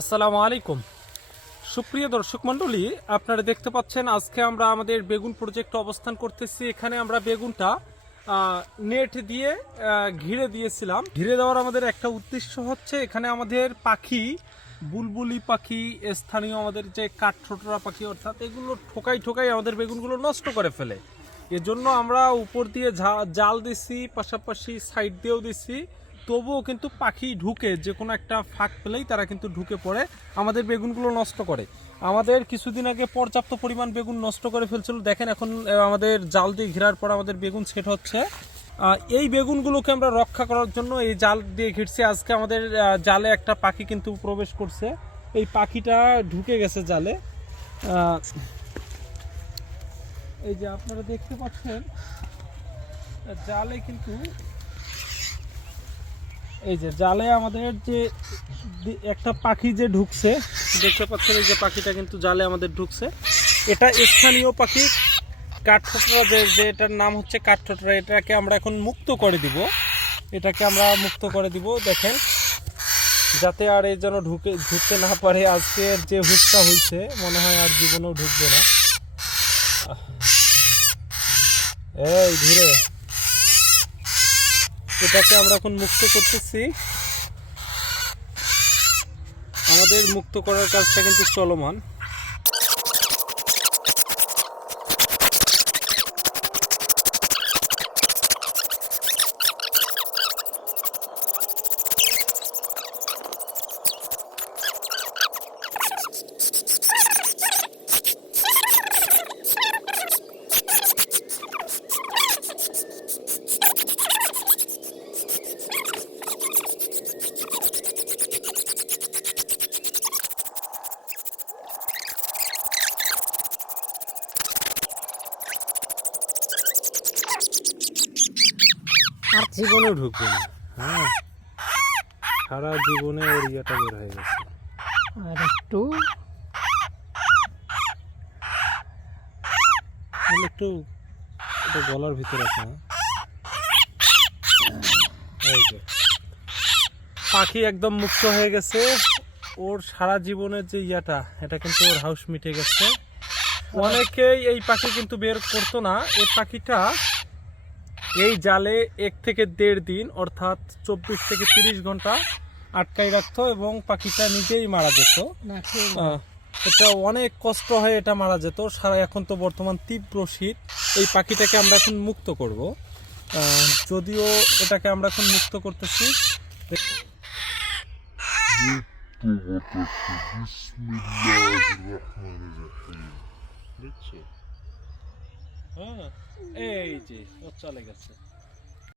আসসালামু আলাইকুম। সুপ্রিয় দর্শক মণ্ডলী, আপনারা দেখতে পাচ্ছেন আজকে আমরা আমাদের বেগুন প্রজেক্টে অবস্থান করতেছি। এখানে আমরা বেগুনটা নেট দিয়ে ঘিরে দিয়েছিলাম। ঘিরে দেওয়ার আমাদের একটা উদ্দেশ্য হচ্ছে এখানে আমাদের পাখি, বুলবুলি পাখি, স্থানীয় আমাদের যে কাঠঠোঁটরা পাখি, অর্থাৎ এগুলো ঠোকাই ঠোকাই আমাদের বেগুনগুলো নষ্ট করে ফেলে। এজন্য আমরা উপর দিয়ে জাল দিছি, পাশাপাশি সাইড দিয়েও দিছি। তবুও কিন্তু পাখি ঢুকে যে কোনো একটা ফাঁক পেলেই তারা কিন্তু ঢুকে পড়ে। আমাদের বেগুনগুলো নষ্ট করে। আমাদের কিছুদিন আগে পর্যাপ্ত পরিমাণ বেগুন নষ্ট করে ফেলছিল। দেখেন এখন আমাদের জাল দিয়ে ঘেরার পর আমাদের বেগুন সেট হচ্ছে। এই বেগুনগুলোকে আমরা রক্ষা করার জন্য এই জাল দিয়ে ঘিরছি। আজকে আমাদের জালে একটা পাখি কিন্তু প্রবেশ করছে। এই পাখিটা ঢুকে গেছে জালে। এই যে আপনারা দেখতে পাচ্ছেন, জালে কিন্তু এই যে জালে আমাদের যে একটা পাখি যে ঢুকছে, দেখতে পাচ্ছেন এই যে পাখিটা কিন্তু জালে আমাদের ঢুকছে। এটা স্থানীয় পাখি কাঠঠোটরা যে যে এটার নাম হচ্ছে কাঠঠোটরা এটাকে আমরা এখন মুক্ত করে দিব। এটাকে আমরা মুক্ত করে দিব, দেখেন। যাতে আর এই যেন ঢুকে, ঢুকতে না পারে, আজকের যে হুকটা হয়েছে মনে হয় আর জীবনেও ঢুকবে না। এই ধীরে। এটাকে আমরা এখন মুক্ত করতেছি। আমাদের মুক্ত করার কাজটা কিন্তু চলমান। জীবনেও ঢুকবে না। হ্যাঁ। সারা জীবনে ওর ইয়েটা বের হয়ে গেছে। আর একটু। একটু এটা গলার ভিতরে আছে না এই যে। পাখি একদম মুক্ত হয়ে গেছে। ওর সারা জীবনের যে ইয়াটা এটা কিন্তু ওর হাউস মিটে গেছে। অনেকেই এই পাখি কিন্তু বের করতো না। এই পাখিটা এই জালে এক থেকে দেড় দিন অর্থাৎ চব্বিশ থেকে তিরিশ ঘণ্টা আটকাই রাখতো এবং পাখিটা নিজেই মারা যেত। এটা অনেক কষ্ট হয়ে এটা মারা যেত। সারা এখন তো বর্তমান তীব্র শীত এই পাখিটাকে আমরা এখন মুক্ত করব। যদিও এটাকে আমরা এখন মুক্ত করতেছি। হ্যাঁ এই যে ও চলে গেছে।